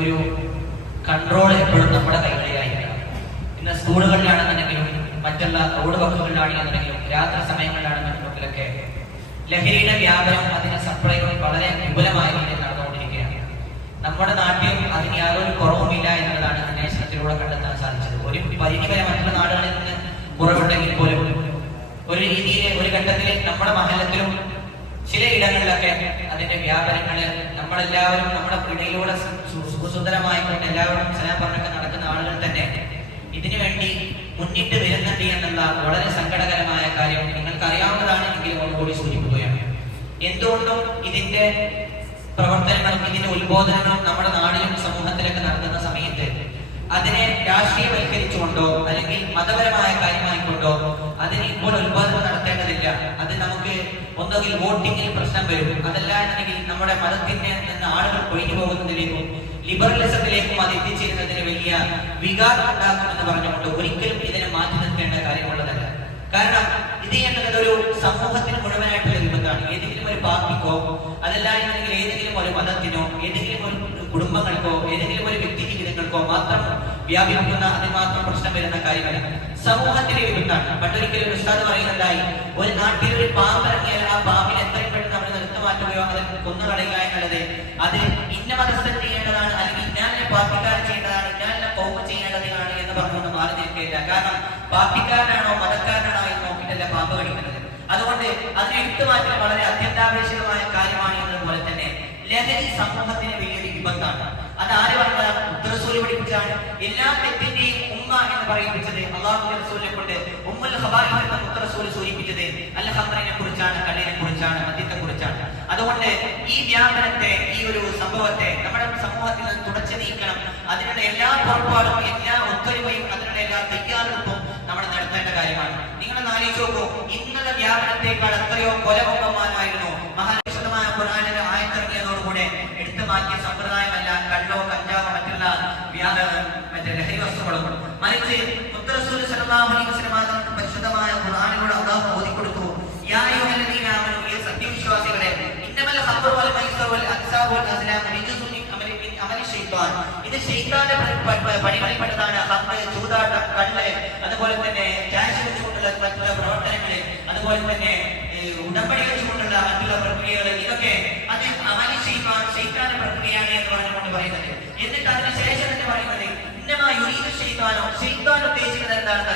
ഒരു കൺട്രോൾ എപ്പോഴും നമ്മുടെ കൈകളിലായിരിക്കണം ഇന്ന് സ്കൂളുകളിലാണെന്നുണ്ടെങ്കിലും മറ്റുള്ള റോഡ് വക്കുകളിലാണെന്നുണ്ടെങ്കിലും രാത്രി സമയങ്ങളിലാണെന്നുണ്ടെങ്കിലൊക്കെ ലഹരിയുടെ വ്യാപനം അതിന്റെ സപ്ലൈ വളരെ വിപുലമായ രീതിയിൽ നടന്നുകൊണ്ടിരിക്കുകയാണ്. നമ്മുടെ നാട്ടിലും അതിന് യാതൊരു കുറവുമില്ല എന്നുള്ളതാണ് അന്വേഷണത്തിലൂടെ കണ്ടെത്താൻ സാധിച്ചത്. ഒരു പരിധിവരെ മറ്റുള്ള നാടുകളിൽ നിന്ന് കുറവുണ്ടെങ്കിൽ പോലും ഒരു രീതിയിൽ ഒരു ഘട്ടത്തിൽ നമ്മുടെ മഹലത്തിലും ചില ഇടങ്ങളിലൊക്കെ അതിന്റെ വ്യാപനങ്ങൾ നമ്മളെല്ലാവരും നമ്മുടെ പിടിയിലൂടെ സു- സുഖസുന്ദരമായിക്കൊണ്ട് എല്ലാവരും സലാം പറഞ്ഞൊക്കെ നടക്കുന്ന ആളുകൾ തന്നെ ഇതിനു വേണ്ടി മുന്നിട്ട് വരുന്നുണ്ട് എന്നുള്ള വളരെ സങ്കടകരമായ കാര്യം നിങ്ങൾക്ക് അറിയാവുന്നതാണ് എങ്കിലും ഒന്നുകൂടി സൂചിപ്പിക്കുകയാണ്. എന്തുകൊണ്ടും ഇതിന്റെ പ്രവർത്തനങ്ങളും ഇതിന്റെ ഉത്ബോധനങ്ങളും നമ്മുടെ നാടിലും സമൂഹത്തിലൊക്കെ നടത്തുന്ന സമയത്ത് അതിനെ രാഷ്ട്രീയവൽക്കരിച്ചുകൊണ്ടോ അല്ലെങ്കിൽ മതപരമായ ഒന്നുകിൽ വോട്ടിങ്ങിൽ പ്രശ്നം വരും. അതല്ല എന്നുണ്ടെങ്കിൽ നമ്മുടെ മതത്തിന്റെ നിന്ന് ആളുകൾ ഒഴിഞ്ഞു പോകുന്നതിലേക്കും ലിബറലിസത്തിലേക്കും അത് എത്തിച്ചേരുന്നതിന് വലിയ വികാരം ഉണ്ടാക്കുമെന്ന് പറഞ്ഞുകൊണ്ട് ഒരിക്കലും ഇതിനെ മാറ്റി നിർത്തേണ്ട കാര്യമുള്ളതല്ല. കാരണം ഇത് ചെയ്യേണ്ടത് ഒരു സമൂഹത്തിന് മുഴുവനായിട്ടുള്ള വിപത്താണ് ഏതെങ്കിലും ഒരു പാർട്ടിക്കോ അതല്ല എന്നുണ്ടെങ്കിൽ ഏതെങ്കിലും ഒരു മതത്തിനോ ഏതെങ്കിലും ഒരു കുടുംബങ്ങൾക്കോ ഏതെങ്കിലും ഒരു വ്യക്തി ജീവിതങ്ങൾക്കോ മാത്രം വ്യാപിക്കുന്ന അതിന് മാത്രം പ്രശ്നം വരുന്ന കാര്യമല്ല. സമൂഹത്തിലെ വിപത്താണ് പണ്ടൊരിക്കലും ഉസ്താദ് പറയുന്നുണ്ടായി ഒരു നാട്ടിൽ ഒരു പാമ്പ് ഇറങ്ങിയാൽ ആ പാമ്പിനെ എത്രയും പെട്ടെന്ന് നമ്മൾ നിർത്തുമാറ്റുകയോ അതിൽ കൊന്നുകളയുക എന്നുള്ളത് അത് ഇന്ന മതസ്ഥൻ ചെയ്യേണ്ടതാണ് അല്ലെങ്കിൽ ഇന്നാലിനെ പാർട്ടിക്കാരൻ ചെയ്യേണ്ടതാണ് ഇന്നാലിനെ കോപ്പ് ചെയ്യേണ്ടതാണ് എന്ന് പറഞ്ഞുകൊണ്ട് മാറി നിൽക്കില്ല കാരണം പാർട്ടിക്കാരനാണോ മതക്കാരനാണോ എന്ന് നോക്കിയിട്ടല്ല പാമ്പ് കടിക്കുന്നത്. അതുകൊണ്ട് അതിനെ എടുത്തു മാറ്റൽ വളരെ അത്യന്താപേക്ഷിതമായ കാര്യമാണ് എന്നതുപോലെ തന്നെ ലഹരി സമൂഹത്തിന് വലിയൊരു വിപത്താണ്. അത് ആര് പറഞ്ഞതാണ് ഉത്തരസൂര്യ പഠിപ്പിച്ചാണ്. എല്ലാ തെറ്റിന്റെയും ഉമ്മ എന്ന് പറയിപ്പിച്ചത് അള്ളാഹുവിന്റെ റസൂലിനെ കൊണ്ട്. ഉമ്മുൽ ഹബായിഫ് എന്ന ഉത്തരസൂര്യ സൂചിപ്പിച്ചത് അല്ല ഹംറിനെ കുറിച്ചാണ് കള്ളിനെ കുറിച്ചാണ് മദ്യത്തെ കുറിച്ചാണ്. അതുകൊണ്ട് ഈ വ്യാപനത്തെ ഈ ഒരു സംഭവത്തെ നമ്മുടെ സമൂഹത്തിൽ നിന്ന് തുടച്ചു നീക്കണം. അതിനുള്ള എല്ലാ പുറപ്പാടും എല്ലാ ഒത്തൊരുമയും അതിനുള്ള എല്ലാ തയ്യാറെടുപ്പും നമ്മൾ നടത്തേണ്ട കാര്യമാണ്. നിങ്ങളൊന്ന് ആലോചിച്ച് നോക്കൂ. ഇന്നലെ വ്യാപനത്തെക്കാൾ എത്രയോ കൊലകൊമ്പന്മാരായിരുന്നു ഇത് ചൂതാട്ടം കണ്ണ് അതുപോലെ തന്നെ ക്യാഷ് വെച്ചുകൊണ്ടുള്ള മറ്റുള്ള പ്രവർത്തനങ്ങൾ അതുപോലെ തന്നെ ഉടമ്പടി വെച്ചുകൊണ്ടുള്ള മറ്റുള്ള പ്രക്രിയകൾ ഇതൊക്കെ അത് അമലി ശൈത്താൻ ശൈത്താന്റെ പ്രക്രിയയാണ് എന്ന് പറഞ്ഞുകൊണ്ട് പറയുന്നത്. എന്നിട്ട് അതിന് ശേഷം തന്നെ പറയുന്നത് ഇന്നമായി യുരീദു ശൈത്താനോ. ശൈത്താൻ ഉദ്ദേശിക്കുന്നത് എന്താണെന്ന്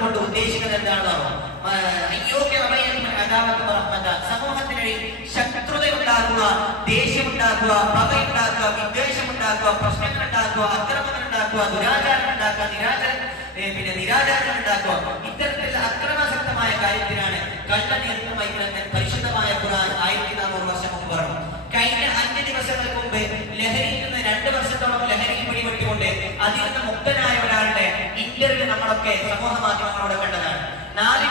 കൊണ്ട് ഉദ്ദേശിക്കുന്നത് എന്താണോ? സമൂഹത്തിനിടയിൽ അദാമത്തും റഹ്മത്ത സമൂഹത്തിന് ശത്രുത ഉണ്ടാക്കുക ദേഷ്യം ഉണ്ടാക്കുക പകയുണ്ടാക്കുക വിദ്വേഷം ഉണ്ടാക്കുക പ്രശ്നങ്ങൾ ഉണ്ടാക്കുക അക്രമങ്ങൾ ഉണ്ടാക്കുക ദുരാചാരം ഉണ്ടാക്കുക നിരാചാരം പിന്നെ നിരാചാരം ഉണ്ടാക്കുക ഇത്തരത്തിലുള്ള അക്രമാസക്തമായ കാര്യത്തിനാണ് കള്ള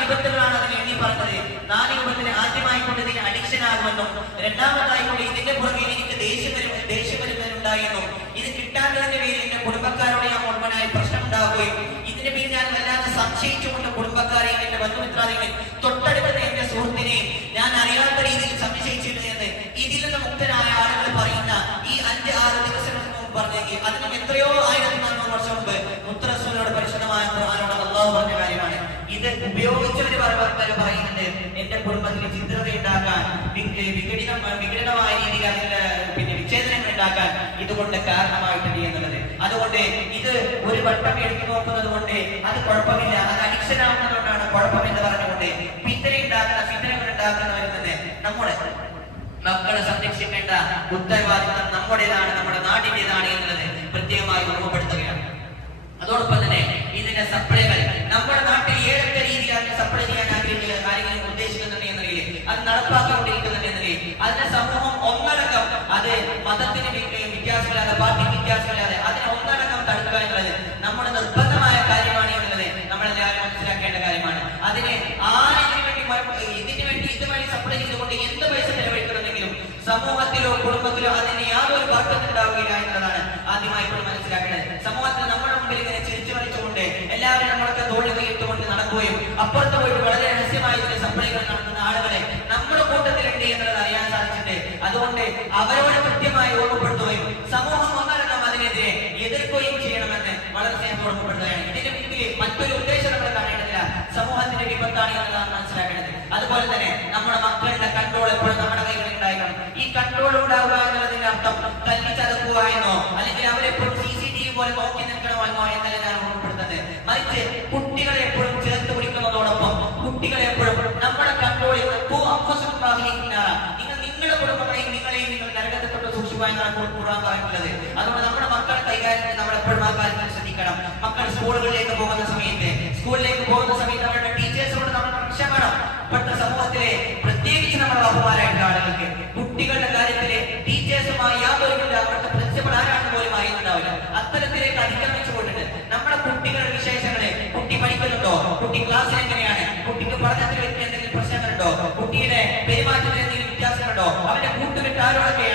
വിപത്തുകളാണ് അതിൽ എണ്ണി പറഞ്ഞത്. നാല് വിപത്തിന് ആദ്യമായി കൊണ്ട് ഇതിന് അഡിക്ഷൻ ആകുമെന്നും രണ്ടാമതായി കൊണ്ട് ഇതിന്റെ പുറകെ എനിക്ക് ദേഷ്യം വരും ദേഷ്യം വരുന്നതിനുണ്ടായെന്നും ഇത് കിട്ടാത്തതിന്റെ പേരിൽ എന്റെ കുടുംബക്കാരോട് ഞാൻ മുഴുവനായി പ്രശ്നം ഉണ്ടാവുകയും ഇതിന്റെ പേരിൽ ഞാൻ വല്ലാതെ സംശയിച്ചുകൊണ്ട് കുടുംബക്കാരെയും എന്റെ ബന്ധുമിത്രാദികൾ തൊട്ടടുക്കുന്ന എന്റെ സുഹൃത്തിനെയും ഞാൻ അറിയാത്ത രീതിയിൽ സംശയിച്ചിരുന്നു എന്ന് ഇതിൽ നിന്ന് മുക്തരായ ആളുകൾ പറയുന്ന ഈ അഞ്ച് ആറ് ദിവസങ്ങൾക്ക് മുമ്പ് പറഞ്ഞെങ്കിൽ അതിനും എത്രയോ ആയിരത്തി നാനൂറ് വർഷം മുമ്പ് മുത്തറസൂലോട് പരിശുദ്ധമായ ഖുർആനോട് അള്ളാഹു പറഞ്ഞ കാര്യമാണ് ഇത് ഉപയോഗിച്ചവര് പറയുന്നുണ്ട്. എന്റെ കുടുംബത്തിൽ ചിത്രത ഉണ്ടാക്കാൻ വിഘടിതം വിഘടനമായ രീതിയിൽ അതിൽ പിന്നെ വിച്ഛേദനങ്ങൾ ഉണ്ടാക്കാൻ ഇതുകൊണ്ട് കാരണമായിട്ടുണ്ട് എന്നുള്ളത്. അതുകൊണ്ട് ഇത് ഒരു വട്ടം എടുത്തു നോക്കുന്നത് കൊണ്ട് അത് കുഴപ്പമില്ല. അത് അഡിക്ഷൻ ആവുന്നതുകൊണ്ടാണ് കുഴപ്പമെന്ന് പറഞ്ഞുകൊണ്ട് ഫിത്തന ഉണ്ടാക്കുന്ന ഫിത്തനകൾ ഉണ്ടാക്കുന്ന വരുന്നത് നമ്മുടെ മക്കളെ സംരക്ഷിക്കേണ്ട ഉത്തരവാദിത്തം നമ്മുടേതാണ് നമ്മുടെ നാടിന്റേതാണ് എന്നുള്ളത് പ്രത്യേകമായി ഓർമ്മപ്പെടുത്തുകയാണ്. അതോടൊപ്പം തന്നെ ഇതിന്റെ സപ്ലൈകൾ നമ്മുടെ നാട്ടിൽ ഏതൊക്കെ രീതിയിൽ അതിനെ സപ്ലൈ ചെയ്യാൻ ആഗ്രഹിക്കുന്ന കാര്യങ്ങൾ ഉദ്ദേശിക്കുന്നുണ്ട് എന്ന നിലയിൽ അത് നടപ്പാക്കിക്കൊണ്ടിരിക്കുന്നുണ്ട് എന്ന നിലയിൽ അതിന്റെ സമൂഹം ഒന്നടങ്കം അത് മതത്തിന് വ്യത്യാസമില്ലാതെ പാർട്ടി വ്യത്യാസമില്ലാതെ അതിനെ ഒന്നടങ്കം തടുക്കുക എന്നുള്ളത് നമ്മുടെ നിർബന്ധമായ കാര്യമാണ് എന്നുള്ളത് നമ്മളെല്ലാവരും മനസ്സിലാക്കേണ്ട കാര്യമാണ്. അതിനെ ആരെങ്കിലും വേണ്ടി ഇതിനു വേണ്ടി ഇതുമായി സപ്ലൈ ചെയ്തുകൊണ്ട് എന്ത് പൈസ ചെലവഴിക്കണമെങ്കിലും സമൂഹത്തിലോ കുടുംബത്തിലോ അതിന് യാതൊരു വർക്കും ഉണ്ടാവുകയില്ല എന്നുള്ളതാണ് ആദ്യമായി ഇപ്പോൾ മനസ്സിലാക്കേണ്ടത്. സമൂഹത്തിൽ നമ്മുടെ മുമ്പിൽ ഇങ്ങനെ ചിരിച്ചു വലിച്ചുകൊണ്ട് എല്ലാവരും നമ്മളൊക്കെ തോഴി കൈയിട്ടുകൊണ്ട് നടക്കുകയും അപ്പുറത്ത് പോയിട്ട് വളരെ രഹസ്യമായി സപ്ലൈകൾ നടത്തുന്ന ആളുകളെ നമ്മുടെ കൂട്ടത്തിലുണ്ട് എന്നുള്ളത് അറിയാൻ സാധിച്ചിട്ട് അതുകൊണ്ട് അവരോട് കൃത്യമായി ഓർമ്മപ്പെടുത്തുകയും സമൂഹം ഒന്നടങ്കം അതിനെതിരെ എതിർക്കുകയും ചെയ്യണമെന്ന് വളരെ സ്നേഹം ഓർമ്മപ്പെടുത്തുകയാണ് ഇതിന്റെ മറ്റൊരു ഉദ്ദേശം നമ്മൾ കാണേണ്ടതില്ല സമൂഹത്തിന്റെ വിപത്താണ് എന്നതാണ് മനസ്സിലാക്കേണ്ടത്. അതുപോലെ തന്നെ നമ്മുടെ മക്കളുടെ കൺട്രോൾ എപ്പോഴും നമ്മുടെ കൈകളിൽ ഉണ്ടായിരിക്കണം. ഈ കൺട്രോൾ ഉണ്ടാവുക എന്നുള്ളതിന്റെ അർത്ഥം ചതക്കുക എന്നോ അല്ലെങ്കിൽ അവരെപ്പോഴും സി സി ടി വി പോലെ നോക്കി നിൽക്കണമെന്നോ എന്നല്ല ഞാൻ ഓർമ്മപ്പെടുത്തുന്നത്. മറിച്ച് കുട്ടികളെ എപ്പോഴും ചേർത്ത് പിടിക്കുന്നതോടൊപ്പം കുട്ടികളെ എപ്പോഴും നമ്മുടെ കൺട്രോളിൽ നിങ്ങൾ നിങ്ങളുടെ കുടുംബങ്ങളെയും നിങ്ങളെയും നിങ്ങൾ നരകത്തെ തൊട്ട് സൂക്ഷിക്കുക എന്നാണ് ഖുർആൻ പറയുന്നത് അതുകൊണ്ട് നമ്മുടെ മക്കളെ കൈകാര്യം നമ്മൾ എപ്പോഴും ആ കാര്യങ്ങൾ ശ്രദ്ധിക്കണം മക്കൾ സ്കൂളുകളിലേക്ക് പോകുന്ന സമയത്ത് സ്കൂളിലേക്ക് പോകുന്ന സമയത്ത് അവരുടെ ടീച്ചേഴ്സിനോട് നമ്മൾ രക്ഷപ്പെടണം. ഇപ്പോഴത്തെ സമൂഹത്തിലെ പ്രത്യേകിച്ച് നമ്മുടെ അപമാനമായിട്ടുള്ള ആളുകൾക്ക് കുട്ടികളുടെ കാര്യത്തിലെ ടീച്ചേഴ്സുമായി യാതൊരു അവരുടെ പ്രിൻസിപ്പൾ ആരാണെന്ന് പോലും അറിയുന്നുണ്ടാവില്ല. അത്തരത്തിലേക്ക് അതിക്രമിച്ചു കൊണ്ടിട്ട് നമ്മുടെ കുട്ടികളുടെ വിശേഷങ്ങളെ കുട്ടി പഠിക്കുന്നുണ്ടോ? കുട്ടി ക്ലാസ്സിൽ എങ്ങനെയാണ്? കുട്ടിക്ക് പഠനത്തിൽ എന്തെങ്കിലും പ്രശ്നങ്ങളുണ്ടോ? കുട്ടിയുടെ പെരുമാറ്റത്തിൽ എന്തെങ്കിലും വ്യത്യാസങ്ങളുണ്ടോ? അവരുടെ കൂട്ടുകെട്ട് ആരോടൊക്കെയാണ്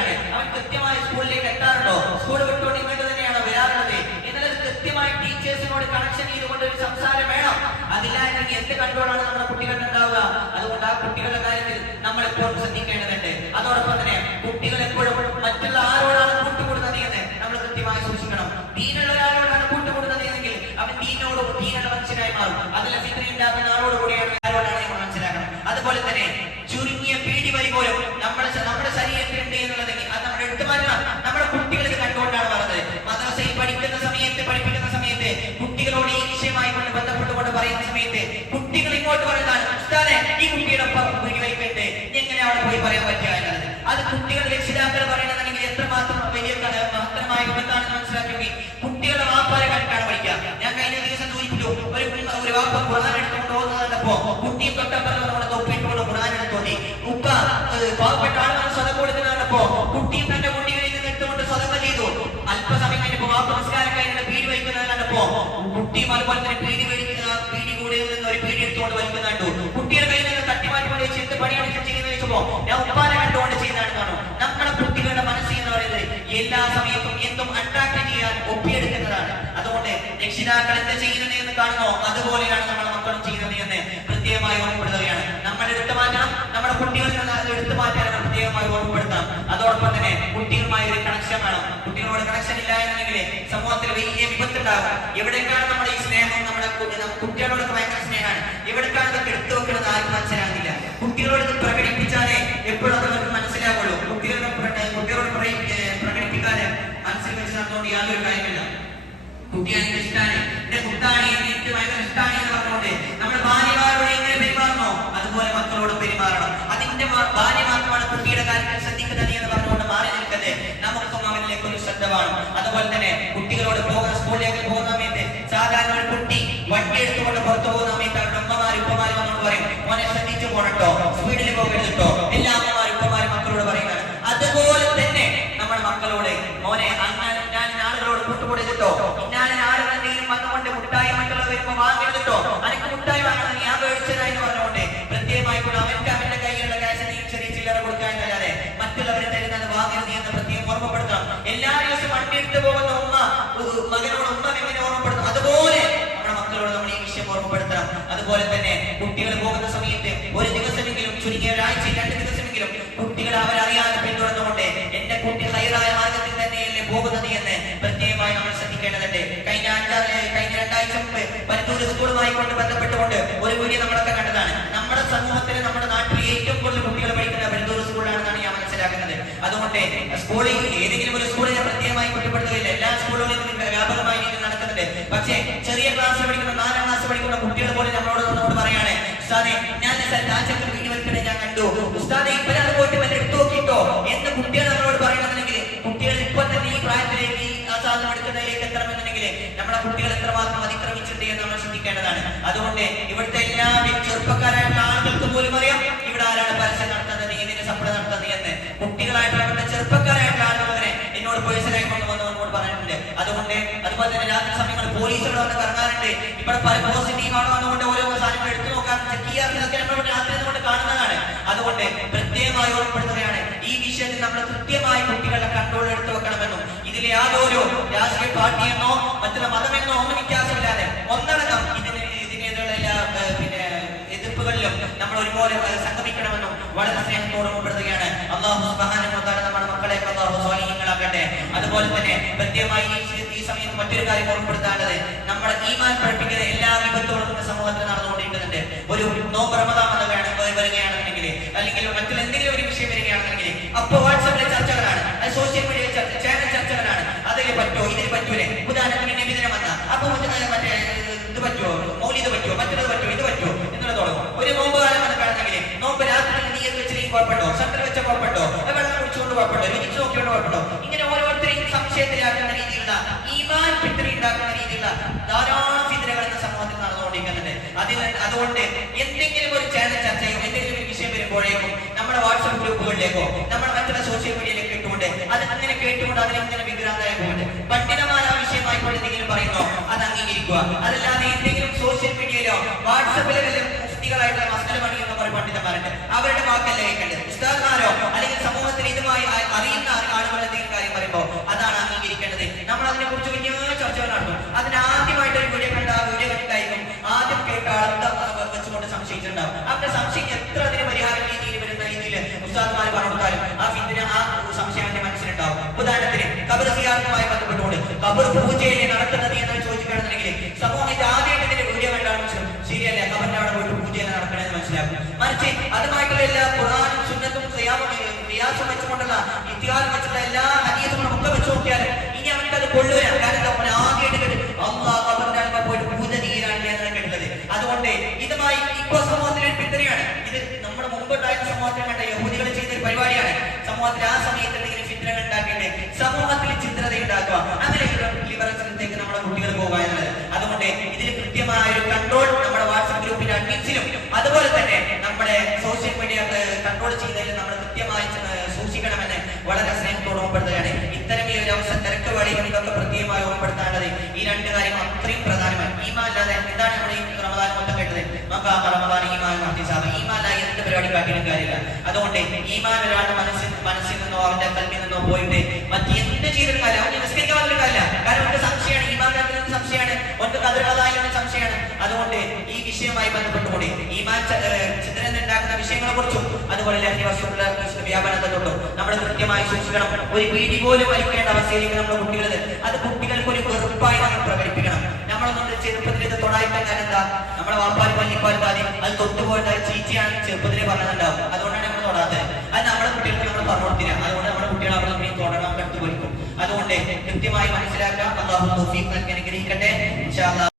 ഉണ്ടാക്കുന്ന ആളോട് കൂടിയാണ് ആരോടാണ് നമ്മൾ മനസ്സിലാക്കണം? അതുപോലെ തന്നെ ചുരുങ്ങിയ പേടി വരി പോലും നമ്മുടെ നമ്മുടെ ശരീരത്തിൽ ഉണ്ട് എന്നുള്ളതെങ്കിൽ അത് നമ്മുടെ എടുത്തു മാറ്റണം നമ്മുടെ കുട്ടികൾക്ക് കണ്ടുകൊണ്ടാണ് പറഞ്ഞത്. മദ്രസയിൽ പഠിക്കുന്ന സമയത്ത് പഠിപ്പിക്കുന്ന സമയത്ത് കുട്ടികളോട് ഈ വിഷയമായി കൊണ്ട് ബന്ധപ്പെട്ടുകൊണ്ട് പറയുന്ന സമയത്ത് കുട്ടികൾ ഇങ്ങോട്ട് പറയുന്നതാണ് ഉസ്താദേ ഈ കുട്ടിയുടെ പേടി പീടി എങ്ങനെ അവിടെ പോയി പറയാൻ പറ്റുക എന്നുള്ളത്? അത് കുട്ടികൾ രക്ഷിതാക്കൾ പറയണമെന്നുണ്ടെങ്കിൽ എത്രമാത്രം വലിയ കുട്ടി കുട്ടിയെ തൊട്ടപ്പുറം നമ്മുടെ തൊപ്പിട്ടുകൊണ്ട് ഖുർആൻ തോന്നി ഉപ്പ പാവപ്പെട്ട ആളുകൾ സ്വതം കൊടുക്കുന്ന കണ്ടപ്പോ കുട്ടിയും തന്റെ കുട്ടികളിൽ നിന്ന് എടുത്തുകൊണ്ട് സ്വതം ചെയ്തു അല്പസമയം കഴിഞ്ഞപ്പോ വാപ്പ നമസ്കാരം കഴിഞ്ഞ പീടി വലിക്കുന്നത് കണ്ടപ്പോ കുട്ടിയും അതുപോലെ തന്നെ പീടി പീടി കൂടി നിന്ന് ഒരു പീടി എടുത്തുകൊണ്ട് വലിക്കുന്നുണ്ടു കുട്ടിയുടെ കയ്യിൽ നിന്ന് തട്ടിമാറ്റി കൊണ്ട് വെച്ച് എന്ത് പണിയാണ് ഇത് ഞാൻ ഉപ്പാനെ കണ്ടുകൊണ്ട് ചെയ്യുന്നതാണ് കാണും നമ്മുടെ കുട്ടികളുടെ മനസ്സ് എന്ന് പറയുന്നത് എല്ലാ രക്ഷിതാക്കൾ എന്ത് ചെയ്യുന്നത് എന്ന് കാണുന്നു? അതുപോലെയാണ് നമ്മുടെ മക്കളും ചെയ്യുന്നത് എന്ന് പ്രത്യേകമായി ഓർമ്മപ്പെടുത്തുകയാണ്. നമ്മൾ എടുത്തു മാറ്റണം. നമ്മുടെ കുട്ടികളിൽ നിന്ന് എടുത്തു മാറ്റാൻ നമ്മൾ പ്രത്യേകമായി ഓർമ്മപ്പെടുത്താം. അതോടൊപ്പം തന്നെ കുട്ടികളുമായി ഒരു കണക്ഷൻ വേണം. കുട്ടികളോട് കണക്ഷൻ ഇല്ല എന്നുണ്ടെങ്കിൽ സമൂഹത്തിൽ വലിയ വിപത്തുണ്ടാകും. എവിടേക്കാണ് നമ്മുടെ ഈ സ്നേഹം? നമ്മുടെ കുട്ടികളോടൊക്കെ ഭയങ്കര സ്നേഹമാണ്. എവിടേക്കാണ് ഇതൊക്കെ എടുത്തു വെക്കുന്നത് ആരും മനസ്സിലാകുന്നില്ല കുട്ടികളോട് ഇത് പ്രകടിപ്പിച്ചാലേ എപ്പോഴും അത് അവർക്ക് മനസ്സിലാവുള്ളൂ കുട്ടികളുടെ പ്ര- കുട്ടികളോട് പ്രയ- ഏർ പ്രകടിപ്പിക്കാതെ മനസ്സിൽ വെച്ച് നടന്നുകൊണ്ട് യാതൊരു കാര്യമില്ല കുട്ടിയെ എനിക്ക് ഇഷ്ടമാണ് എന്റെ കുട്ടാണ് എനിക്ക് ഭയങ്കര ഇഷ്ടമാണ് എന്ന് പറഞ്ഞുകൊണ്ട് നമ്മുടെ ഭാര്യമാരോട് എങ്ങനെ പെരുമാറണോ അതുപോലെ മക്കളോട് പെരുമാറണം അതിന്റെ മാ- ഭാര്യ മാത്രമാണ് കുട്ടിയുടെ കാര്യത്തിൽ ശ്രദ്ധിക്കുന്നത് എന്ന് പറഞ്ഞുകൊണ്ട് മാറി നിൽക്കരുത് നമുക്കും വേണം അതുപോലെ തന്നെ കുട്ടികളോട് പോകുന്ന സ്കൂളിലേക്ക് പോകുന്ന സമയത്ത് സാധാരണ ഒരു കുട്ടി വണ്ടി എടുത്തുകൊണ്ട് പുറത്തു പോകുന്ന സമയത്ത് അവരുടെ ഉമ്മമാരും ഉപ്പമാരും നമ്മൾ പറയും മോനെ ശ്രദ്ധിച്ചു പോകണട്ടോ സ്പീഡിൽ പോകരുതട്ടോ എല്ലാ ശ്രദ്ധിക്കേണ്ടതുണ്ട് കഴിഞ്ഞ അഞ്ചാറ് കഴിഞ്ഞ രണ്ടാഴ്ച മുമ്പ് പറ്റൂർ സ്കൂളുമായി കൊണ്ട് ബന്ധപ്പെട്ടുകൊണ്ട് ഒരു വീഡിയോ നമ്മളൊക്കെ കണ്ടതാണ്. നമ്മുടെ സമൂഹത്തിൽ നമ്മുടെ നാട്ടിൽ ഏറ്റവും കൂടുതൽ കുട്ടികൾ പഠിക്കുന്ന പരത്തൂർ സ്കൂളിലാണെന്നാണ് ഞാൻ മനസ്സിലാക്കുന്നത്. അതുകൊണ്ട് സ്കൂളിൽ ഏതെങ്കിലും ഒരു സ്കൂളിനെ പ്രത്യേകമായി കുറ്റപ്പെടുത്തുകയില്ല എല്ലാ സ്കൂളുകളിലും വ്യാപകമായി നടക്കുന്നുണ്ട്. പക്ഷേ ചെറിയ ക്ലാസ്സിൽ പഠിക്കുന്ന നാലാം ക്ലാസ് പഠിക്കുന്ന കുട്ടികൾ പോലും നമ്മളോട് നമ്മളോട് പറയാണ് ഉസ്താദെ ഞാൻ ഞാൻ കണ്ടു. ഉസ്താദെ ഇവരത് കുട്ടികൾ എത്രമാത്രം അതിക്രമിച്ചിട്ടുണ്ട് എന്ന് നമ്മൾ ശ്രദ്ധിക്കേണ്ടതാണ് അതുകൊണ്ട് ഇവിടുത്തെ എല്ലാ ചെറുപ്പക്കാരായിട്ടുള്ള ആളുകൾക്ക് പോലും അറിയാം ഇവിടെ ആരാണ് പരസ്യം നടത്തുന്നത് ഏതിന് സപ്ലൈ നടത്തുന്നത് എന്ന്. കുട്ടികളായിട്ടുള്ള ഇവിടുത്തെ ചെറുപ്പക്കാരായിട്ടുള്ള ആളുകൾ വരെ എന്നോട് കൊണ്ട് കൊണ്ടുവന്ന് എന്നോട് പറഞ്ഞിട്ടുണ്ട്. അതുകൊണ്ട് അതുപോലെ തന്നെ രാത്രി സമയങ്ങളിൽ പോലീസുകൾ വന്ന് കറങ്ങാറുണ്ട്. ഇവിടെ പല പോസിറ്റീവ് ആണോ അതുകൊണ്ട് ഓരോ സാധനങ്ങൾ എടുത്തു നോക്കാൻ ചെക്ക് ചെയ്യാറുണ്ട് നമ്മൾ രാത്രി കാണുന്നതാണ്. അതുകൊണ്ട് പ്രത്യേകമായി ഓർമ്മപ്പെടുത്തുകയാണ് ഈ വിഷയത്തിൽ നമ്മൾ കൃത്യമായി കുട്ടികളുടെ കൺട്രോൾ എടുത്തു വെക്കണമെന്നും ഇതിലെ യാതൊരു രാഷ്ട്രീയ പാർട്ടിയെന്നോ മറ്റുള്ള മതമെന്നോ ഒന്നും വ്യത്യാസമില്ലാതെ ഒന്നടങ്കം ഇതിന് ഇതിനെതിരെയുള്ള എല്ലാ എതിർപ്പുകളിലും നമ്മൾ ഒരുപോലെ സംഗമിക്കണമെന്നും വളരെ സ്നേഹത്തോട് ഓർമ്മപ്പെടുത്തുകയാണ് അള്ളാഹു തആല നമ്മുടെ മക്കളെ അള്ളാഹു സ്വാലിഹീങ്ങളാക്കട്ടെ അതുപോലെ തന്നെ പ്രത്യേകമായി ഈ- സമയത്ത് മറ്റൊരു കാര്യം ഓർമ്മപ്പെടുത്താനുള്ളത് നമ്മുടെ ഈമാൻ പഠിപ്പിക്കുന്ന എല്ലാ വിപത്തോടും സമൂഹത്തിൽ നടന്നുകൊണ്ടിരിക്കുന്നുണ്ട്. ഒരു നോമ്പ് വേണം വരികയാണെന്നുണ്ടെങ്കിൽ അല്ലെങ്കിൽ മറ്റുള്ള എന്തെങ്കിലും ഒരു വിഷയം വരികയാണെന്നുണ്ടെങ്കിൽ അപ്പോൾ വാട്സാപ്പിലെ ചർച്ചകളാണ്. അത് സോഷ്യൽ മീഡിയ ചർച്ച ചാനൽ ചർച്ചകളാണ് അതിൽ പറ്റുമോ ഇതിന് ഉദാഹരണത്തിന് നിബിധനം വന്ന. അപ്പൊ മറ്റേ മറ്റേ ഇത് പറ്റുമോ മൗലിത് പറ്റുമോ മറ്റുള്ളത് പറ്റുമോ ഇത് പറ്റുമോ എന്നുള്ളത് തുടങ്ങും. ഒരു നോമ്പ് കാലം കണക്കാണെങ്കിൽ നോമ്പ് രാത്രി നീയത് വെച്ചില്ലെങ്കിൽ കുഴപ്പമുണ്ടോ? ശർക്കര വെച്ച കുഴപ്പമുണ്ടോ? വെള്ളം കുടിച്ചുകൊണ്ട് കുഴപ്പമുണ്ടോ? രുചിച്ച് നോക്കിയോണ്ട് കുഴപ്പമുണ്ടോ? ഇങ്ങനെ ഓരോരുത്തരെയും സംശയത്തിലാക്കുന്ന രീതിയിലുള്ള ഈമാൻ പിത്തറി ഉണ്ടാക്കുന്ന രീതിയിലുള്ള ധാരാളം ഫിതിരകൾ എന്ന സമൂഹത്തിൽ നടന്നുകൊണ്ടിരിക്കുന്നുണ്ട്. അതിൽ അതുകൊണ്ട് എന്തെങ്കിലും ഒരു ചാനൽ ചർച്ചയോ എന്തെങ്കിലും ഒരു വിഷയം വരുമ്പോഴേക്കും നമ്മുടെ വാട്സപ്പ് ഗ്രൂപ്പുകളിലേക്കോ നമ്മുടെ മറ്റുള്ള സോഷ്യൽ മീഡിയയിലേക്ക് ഇട്ടുകൊണ്ട് അത് അങ്ങനെ കേട്ടുകൊണ്ട് അതിലിങ്ങനെ വിഭ്രാന്തരായി പോകുന്നുണ്ട്. പണ്ഡിതന്മാർ ആ വിഷയമായിക്കൊണ്ട് എന്തെങ്കിലും പറയുന്നോ? അത് അംഗീകരിക്കുക. അതല്ലാതെ ഇതുമായി ഇപ്പോ സമൂഹത്തിൽ ഒരു ഇത് നമ്മുടെ മുമ്പുണ്ടായിരുന്ന സമൂഹത്തിൽ കണ്ട യഹൂദികൾ ചെയ്ത ഒരു പരിപാടിയാണ്. സമൂഹത്തിൽ ആ സമയത്ത് എന്തെങ്കിലും ചിത്രങ്ങൾ ഉണ്ടാക്കിയിട്ട് സമൂഹത്തിൽ ചിത്രത ഉണ്ടാക്കുക അങ്ങനെ ലിബറൽസിലേക്ക് നമ്മുടെ കുട്ടികൾ പോകുക എന്നുള്ളത്. അതുകൊണ്ട് ഇതിന് കൃത്യമായ ഒരു കൺട്രോൾ നമ്മുടെ വാട്സപ്പ് ഗ്രൂപ്പിൽ അഡ്മിൻസിലും അതുപോലെ തന്നെ നമ്മുടെ സോഷ്യൽ മീഡിയ കൺട്രോൾ ചെയ്യുന്നതിൽ നമ്മൾ കൃത്യമായി സൂക്ഷിക്കണമെന്ന് വളരെ സ്നേഹത്തോട് ഓർമ്മപ്പെടുത്തുകയാണ്. ഇത്തരം ഈ ഒരു അവസരം തിരക്ക് വഴി ഇതൊക്കെ പ്രത്യേകമായി ഓർമ്മപ്പെടുത്താനുള്ളത് ഈ രണ്ട് കാര്യങ്ങൾ അത്രയും പ്രധാനമാണ് ഈമാൻ അല്ലാതെ എന്താണ് നമ്മുടെ ഈ റമദാൻ മൊത്തം റമദാൻ ഈമാൻ മഹ്തിസാബ് ഈമാനായി പരിപാടി കാട്ടിയിട്ടും കാര്യമില്ല. അതുകൊണ്ട് ഈമാൻ ഒരാളുടെ മനസ്സിൽ മനസ്സിൽ നിന്നോ അവന്റെ കൽവിൽ നിന്നോ പോയിട്ട് മറ്റ് എന്ത് ചെയ്തൊരു കാര്യം അവന് നിസ്കരിക്കാൻ കാരണം അവന്റെ സംശയമാണ്. ഈമാൻ നിന്ന് സംശയമാണ്? അവന്റെ കതിറുള്ളതായി സംശയമാണ്. അതുകൊണ്ട് ഈ വിഷയവുമായി ബന്ധപ്പെട്ടുകൊണ്ട് ഈമാൻ ചിത്രം ഉണ്ടാക്കുന്ന വിഷയങ്ങളെ കുറിച്ചും അതുപോലെ ലഹരി വസ്തുക്കളുടെ വ്യാപനത്തെ തൊട്ടും നമ്മൾ കൃത്യമായി സൂക്ഷിക്കണം. ഒരു പീടി പോലും വലിക്കേണ്ട അവസ്ഥയിലേക്ക് നമ്മുടെ കുട്ടികൾ അത് കുട്ടികൾക്ക് ഒരു വെറുപ്പായി നമ്മൾ പ്രകടിപ്പിക്കണം. നമ്മളൊന്നും ചെറുപ്പത്തിൽ ഇത് തൊടായിട്ട എന്താ നമ്മളെ വാപ്പാൽ പല്ലിപ്പാൽ പാതി അത് തൊട്ടുപോയിട്ട് ചീച്ചയാണ് ചെറുപ്പത്തിൽ പറഞ്ഞിട്ടുണ്ടാവും. അതുകൊണ്ടാണ് നമ്മൾ തൊടാത്തത് അത് നമ്മുടെ കുട്ടികൾക്ക് നമ്മൾ പറഞ്ഞു കൊടുത്തില്ല. അതുകൊണ്ട് നമ്മുടെ കുട്ടികൾ അവിടെ നമ്മൾ തൊടണം കെട്ടുപൊലിക്കും അതുകൊണ്ട് കൃത്യമായി മനസ്സിലാക്കാം അള്ളാഹു തൗഫീഖ് അനുഗ്രഹിക്കട്ടെ.